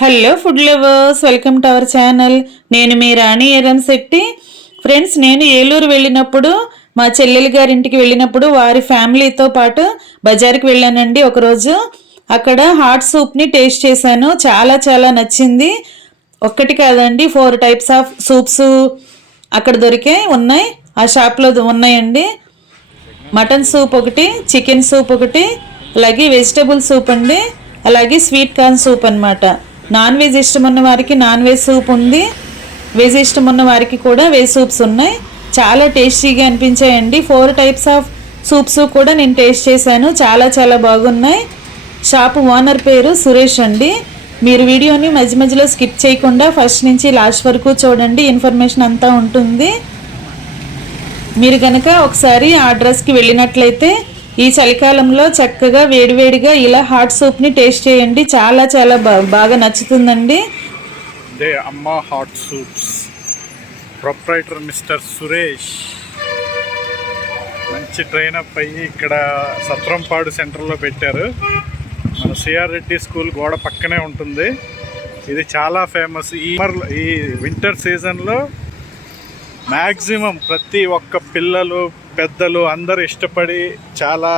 Hello food lovers, welcome to our channel. నేను మీ రాణి Eramsetti. Friends, నేను ఏలూరు వెళ్ళినప్పుడు మా చెల్లెలి గారింటికి వెళ్ళినప్పుడు వారి ఫ్యామిలీతో పాటు బజార్కి వెళ్ళానండి. ఒకరోజు అక్కడ హాట్ సూప్ని టేస్ట్ చేశాను. చాలా చాలా నచ్చింది. ఒక్కటి కాదండి, 4 టైప్స్ ఆఫ్ సూప్స్ అక్కడ ఉన్నాయి. ఆ షాప్లో ఉన్నాయండి. మటన్ సూప్ ఒకటి, చికెన్ సూప్ ఒకటి, అలాగే వెజిటబుల్ సూప్ అండి, అలాగే స్వీట్ కార్న్ సూప్ అన్నమాట. నాన్ వెజ్ ఇష్టం ఉన్న వారికి నాన్ వెజ్ సూప్ ఉంది, వెజ్ ఇష్టం ఉన్న వారికి కూడా వెజ్ సూప్స్ ఉన్నాయి. చాలా టేస్టీగా అనిపించాయండి. 4 టైప్స్ ఆఫ్ సూప్స్ కూడా నేను టేస్ట్ చేశాను. చాలా చాలా బాగున్నాయి. షాపు ఓనర్ పేరు సురేష్ అండి. మీరు వీడియోని మధ్య మధ్యలో స్కిప్ చేయకుండా ఫస్ట్ నుంచి లాస్ట్ వరకు చూడండి, ఇన్ఫర్మేషన్ అంతా ఉంటుంది. మీరు కనుక ఒకసారి ఆ అడ్రస్కి వెళ్ళినట్లయితే ఈ చలికాలంలో చక్కగా వేడివేడిగా ఇలా హాట్ సూప్ని టేస్ట్ చేయండి. చాలా చాలా బాగా నచ్చుతుందండి. అమ్మ hot soups proprietor mister Suresh మంచి ట్రైన్ అప్ అయ్యి ఇక్కడ సత్రంపాడు సెంటర్లో పెట్టారు. మన సిఆర్ రెడ్డి స్కూల్ గోడ పక్కనే ఉంటుంది. ఇది చాలా ఫేమస్. ఈ వింటర్ సీజన్లో మ్యాక్సిమం ప్రతి ఒక్క పిల్లలు పెద్దలు అందరూ ఇష్టపడి చాలా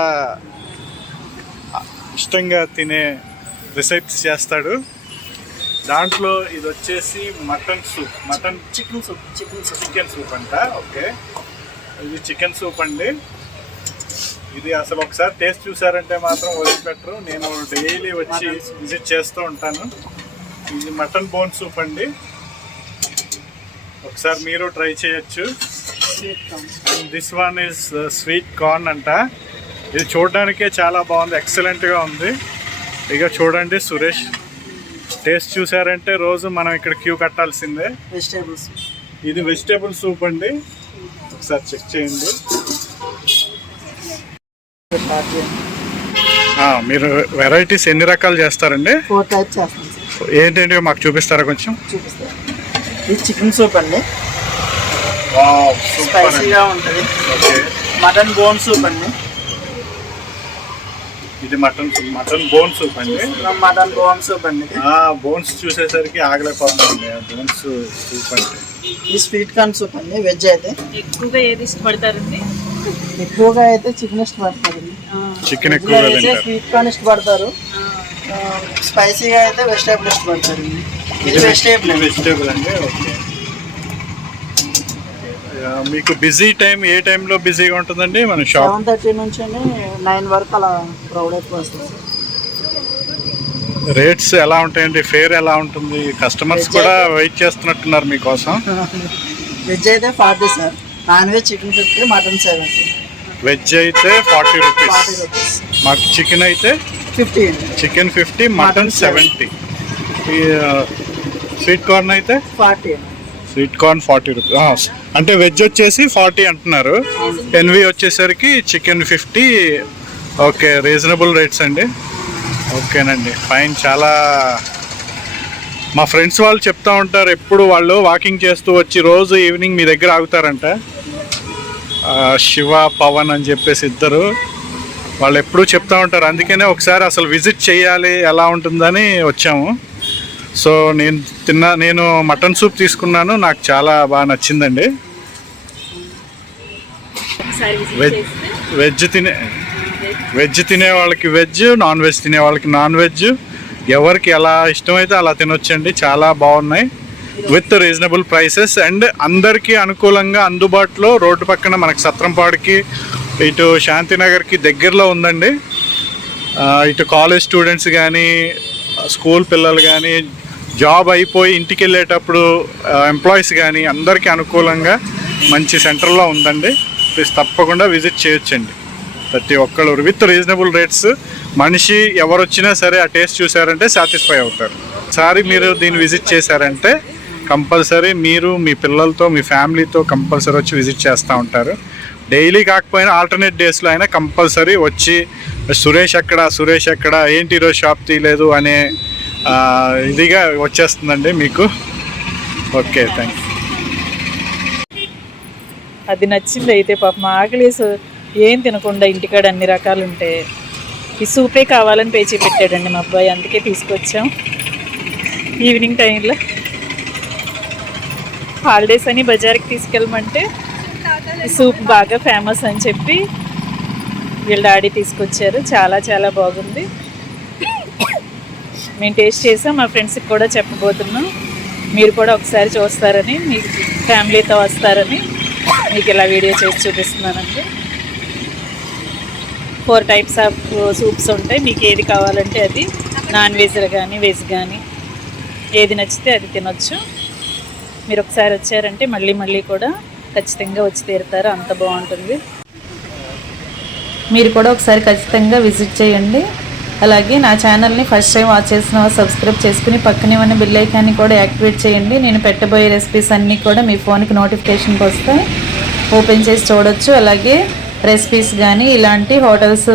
ఇష్టంగా తినే రెసిపీస్ చేస్తాడు. దాంట్లో ఇది వచ్చేసి మటన్ సూప్, చికెన్ సూప్ అంట. ఓకే, ఇది చికెన్ సూప్ అండి. ఇది అసలు ఒకసారి టేస్ట్ చూసారంటే మాత్రం వదిలిపెట్టరు. నేను డైలీ వచ్చి విజిట్ చేస్తూ ఉంటాను. ఇది మటన్ బోన్ సూప్ అండి. ఒకసారి మీరు ట్రై చేయొచ్చు. This one is sweet corn అంట. ఇది చూడడానికే చాలా బాగుంది, ఎక్సలెంట్గా ఉంది. ఇక చూడండి, సురేష్ టేస్ట్ చూసారంటే రోజు మనం ఇక్కడ క్యూ కట్టాల్సిందే. ఇది వెజిటేబుల్ సూప్ అండి. ఒకసారి చెక్ చేయండి. మీరు వెరైటీస్ ఎన్ని రకాలు చేస్తారండి? 4 టైప్స్ చేస్తాం. ఏంటంటే మాకు చూపిస్తారా కొంచెం? చూపిస్తారా? ఇది చికెన్ సూప్ అండి, స్పైసీగా ఉంటుంది. మటన్ బోన్ సూప్ అండి. ఇది మటన్ బోన్ సూప్ అండి. మటన్ బోన్ సూప్ అండి. బోన్స్ చూసేసరికి ఆగలేకపోతుంది. బోన్స్ సూప్ అంటే ఇది స్వీట్ కార్న్ సూప్ అండి. వెజ్ అయితే ఎక్కువగా ఏది ఇష్టపడతారండి? ఎక్కువగా అయితే చికెన్ ఇష్టపడతారండి. చికెన్ ఎక్కువగా స్వీట్ కార్న్ ఇష్టపడతారు. స్పైసీగా అయితే వెజిటేబుల్ ఇష్టపడతారండి. ఇది వెజిటేబుల్ అండి. ఓకే, మీకు బిజీ టైం ఏ టైంలో బిజీగా ఉంటుందండి? మన షాప్ 7:30 నుంచి 9 వరకు అలా క్రౌడ్ ఎక్కువ వస్తుంది. రేట్స్ ఎలా ఉంటాయండి? ఫేర్ ఎలా ఉంటుంది? కస్టమర్స్ కూడా వెయిట్ చేస్తున్నట్టున్నారు మీకోసం. వెజ్ అయితే 40 sir, non veg chicken 50, mutton 70. Veg అయితే 40 రూపీస్, చికెన్ అయితే 50, చికెన్ 50, మటన్ 70. స్వీట్ కార్న్ అయితే 40. Sweet corn 40 rupees. అంటే వెజ్ వచ్చేసి 40 అంటున్నారు. ఎన్వి వచ్చేసరికి చికెన్ 50. ఓకే, రీజనబుల్ రేట్స్ అండి. ఓకేనండి, ఫైన్. చాలా మా ఫ్రెండ్స్ వాళ్ళు చెప్తా ఉంటారు, ఎప్పుడు వాళ్ళు వాకింగ్ చేస్తూ వచ్చి రోజు ఈవినింగ్ మీ దగ్గర ఆగుతారంట. శివ, పవన్ అని చెప్పేసి ఇద్దరు వాళ్ళు ఎప్పుడూ చెప్తా ఉంటారు. అందుకనే ఒకసారి అసలు విజిట్ చేయాలి, ఎలా ఉంటుందని వచ్చాము. సో నేను మటన్ సూప్ తీసుకున్నాను, నాకు చాలా బాగా నచ్చిందండి. వెజ్ తినే వాళ్ళకి వెజ్, నాన్ వెజ్ తినే వాళ్ళకి నాన్ వెజ్, ఎవరికి ఎలా ఇష్టమైతే అలా తినొచ్చండి. చాలా బాగున్నాయి, విత్ రీజనబుల్ ప్రైసెస్ అండ్ అందరికీ అనుకూలంగా అందుబాటులో. రోడ్డు పక్కన మనకి సత్రంపాడుకి, ఇటు శాంతినగర్కి దగ్గరలో ఉందండి. ఇటు కాలేజ్ స్టూడెంట్స్ కానీ, స్కూల్ పిల్లలు కానీ, జాబ్ అయిపోయి ఇంటికి వెళ్ళేటప్పుడు ఎంప్లాయీస్ కానీ అందరికీ అనుకూలంగా మంచి సెంటర్లో ఉందండి. ప్లీజ్ తప్పకుండా విజిట్ చేయొచ్చండి ప్రతి ఒక్కళ్ళు, విత్ రీజనబుల్ రేట్స్. మనిషి ఎవరు వచ్చినా సరే ఆ టేస్ట్ చూసారంటే సాటిస్ఫై అవుతారు. ఒకసారి మీరు దీన్ని విజిట్ చేశారంటే కంపల్సరీ మీరు మీ పిల్లలతో, మీ ఫ్యామిలీతో కంపల్సరీ వచ్చి విజిట్ చేస్తూ ఉంటారు. డైలీ కాకపోయినా ఆల్టర్నేట్ డేస్లో అయినా కంపల్సరీ వచ్చి సురేష్ ఎక్కడ ఏంటి ఈరోజు షాప్ తీయలేదు అనే ఇదిగా వచ్చేస్తుందండి మీకు. Okay, thank you. అది నచ్చింది. అయితే పాపం ఆకలేసు ఏం తినకుండా ఇంటికాడ అన్ని రకాలు ఉంటే ఈ సూపే కావాలని పేచి పెట్టాడండి మా అబ్బాయి, అందుకే తీసుకొచ్చాం. ఈవినింగ్ టైంలో హాలిడేస్ అని బజార్కి తీసుకెళ్ళమంటే సూప్ బాగా ఫేమస్ అని చెప్పి వీళ్ళ డాడీ తీసుకొచ్చారు. చాలా చాలా బాగుంది. మేము టేస్ట్ చేసాం, మా ఫ్రెండ్స్కి కూడా చెప్పబోతున్నాం. మీరు కూడా ఒకసారి చూస్తారని, మీ ఫ్యామిలీతో వస్తారని మీకు ఇలా వీడియో చేసి చూపిస్తున్నానండి. 4 టైప్స్ ఆఫ్ సూప్స్ ఉంటాయి. మీకు ఏది కావాలంటే అది, నాన్ వెజ్ కానీ వెజ్ కానీ ఏది నచ్చితే అది తినొచ్చు. మీరు ఒకసారి వచ్చారంటే మళ్ళీ మళ్ళీ కూడా ఖచ్చితంగా వచ్చి తీరుతారు, అంత బాగుంటుంది. మీరు కూడా ఒకసారి ఖచ్చితంగా విజిట్ చేయండి. అలాగే నా ఛానల్ని ఫస్ట్ టైం వాచ్ చేసిన సబ్స్క్రైబ్ చేసుకుని పక్కనే ఉన్న బెల్ ఐకాన్ని కూడా యాక్టివేట్ చేయండి. నేను పెట్టబోయే రెసిపీస్ అన్నీ కూడా మీ ఫోన్కి నోటిఫికేషన్కి వస్తాయి, ఓపెన్ చేసి చూడొచ్చు. అలాగే రెసిపీస్ కానీ ఇలాంటి హోటల్స్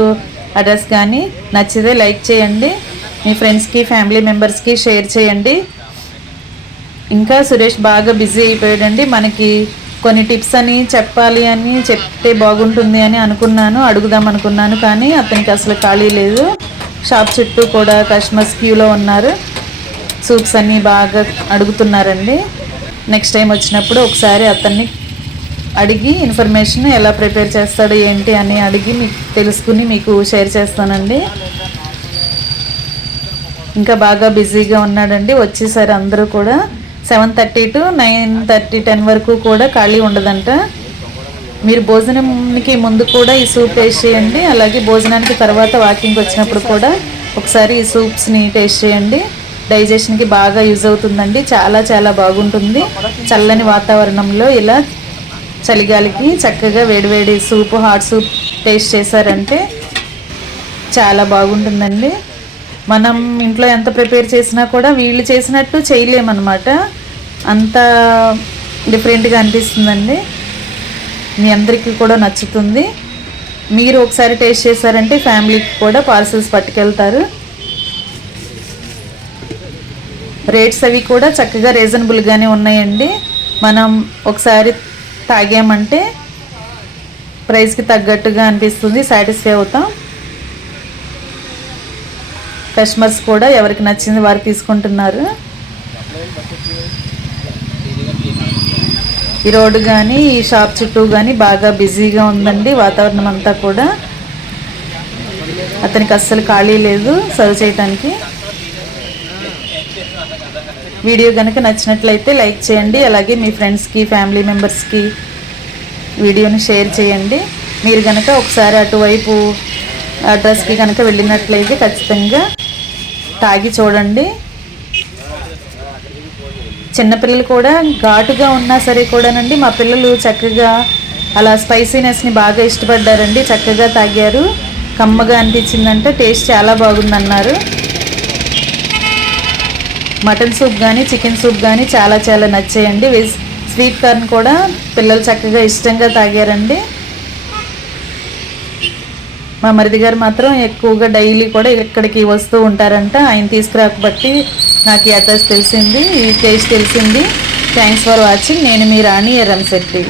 అడ్రస్ కానీ నచ్చితే లైక్ చేయండి, మీ ఫ్రెండ్స్కి ఫ్యామిలీ మెంబర్స్కి షేర్ చేయండి. ఇంకా సురేష్ బాగా బిజీ అయిపోయాడండి. మనకి కొన్ని టిప్స్ అని చెప్పాలి అని చెప్తే బాగుంటుంది అని అనుకున్నాను, అడుగుదాం అనుకున్నాను, కానీ అతనికి అసలు ఖాళీ లేదు. షాప్ చుట్టూ కూడా కస్టమర్స్ క్యూలో ఉన్నారు, సూప్స్ అన్నీ బాగా అడుగుతున్నారండి. నెక్స్ట్ టైం వచ్చినప్పుడు ఒకసారి అతన్ని అడిగి ఇన్ఫర్మేషన్ ఎలా ప్రిపేర్ చేస్తాడు ఏంటి అని అడిగి మీకు తెలుసుకుని మీకు షేర్ చేస్తానండి. ఇంకా బాగా బిజీగా ఉన్నాడండి. వచ్చేసారు అందరూ కూడా. 7:30 to 9:30, 10 వరకు కూడా ఖాళీ ఉండదంట. మీరు భోజనంకి ముందు కూడా ఈ సూప్ టేస్ట్ చేయండి. అలాగే భోజనానికి తర్వాత వాకింగ్కి వచ్చినప్పుడు కూడా ఒకసారి ఈ సూప్స్ని టేస్ట్ చేయండి. డైజెషన్కి బాగా యూజ్ అవుతుందండి. చాలా చాలా బాగుంటుంది. చల్లని వాతావరణంలో ఇలా చలిగాలికి చక్కగా వేడివేడి సూప్, హాట్ సూప్ టేస్ట్ చేశారంటే చాలా బాగుంటుందండి. మనం ఇంట్లో ఎంత ప్రిపేర్ చేసినా కూడా వీళ్ళు చేసినట్టు చేయలేమన్నమాట, అంత డిఫరెంట్గా అనిపిస్తుందండి. మీ అందరికీ కూడా నచ్చుతుంది. మీరు ఒకసారి టేస్ట్ చేశారంటే ఫ్యామిలీకి కూడా పార్సల్స్ పట్టుకెళ్తారు. రేట్స్ అవి కూడా చక్కగా రీజనబుల్గానే ఉన్నాయండి. మనం ఒకసారి తాగామంటే ప్రైస్కి తగ్గట్టుగా అనిపిస్తుంది, సాటిస్ఫై అవుతాం. కస్టమర్స్ కూడా ఎవరికి నచ్చింది వారు తీసుకుంటున్నారు. ఈ రోడ్డు కానీ ఈ షాప్ చుట్టూ కానీ బాగా బిజీగా ఉందండి. వాతావరణం అంతా కూడా అతనికి అస్సలు ఖాళీ లేదు సర్వ్ చేయడానికి. వీడియో కనుక నచ్చినట్లయితే లైక్ చేయండి. అలాగే మీ ఫ్రెండ్స్కి ఫ్యామిలీ మెంబర్స్కి వీడియోని షేర్ చేయండి. మీరు కనుక ఒకసారి అటువైపు అడ్రస్కి కనుక వెళ్ళినట్లయితే ఖచ్చితంగా తాగి చూడండి. చిన్నపిల్లలు కూడా ఘాటుగా ఉన్నా సరే కూడానండి, మా పిల్లలు చక్కగా అలా స్పైసీనెస్ని బాగా ఇష్టపడ్డారండి. చక్కగా తాగారు, కమ్మగా అనిపించిందంటే టేస్ట్ చాలా బాగుందన్నారు. మటన్ సూప్ కానీ చికెన్ సూప్ కానీ చాలా చాలా నచ్చాయండి. స్వీట్ కార్న్ కూడా పిల్లలు చక్కగా ఇష్టంగా తాగారండి. మా మరిది గారు మాత్రం ఎక్కువగా డైలీ కూడా ఇక్కడికి వస్తూ ఉంటారంట. ఆయన తీసుకురాకబట్టి నాకు ఈ అడ్రస్ తెలిసింది, ఈ టేస్ట్ తెలిసింది. Thanks for watching. నేను మీ రాణి ఎర్రంశెట్టి.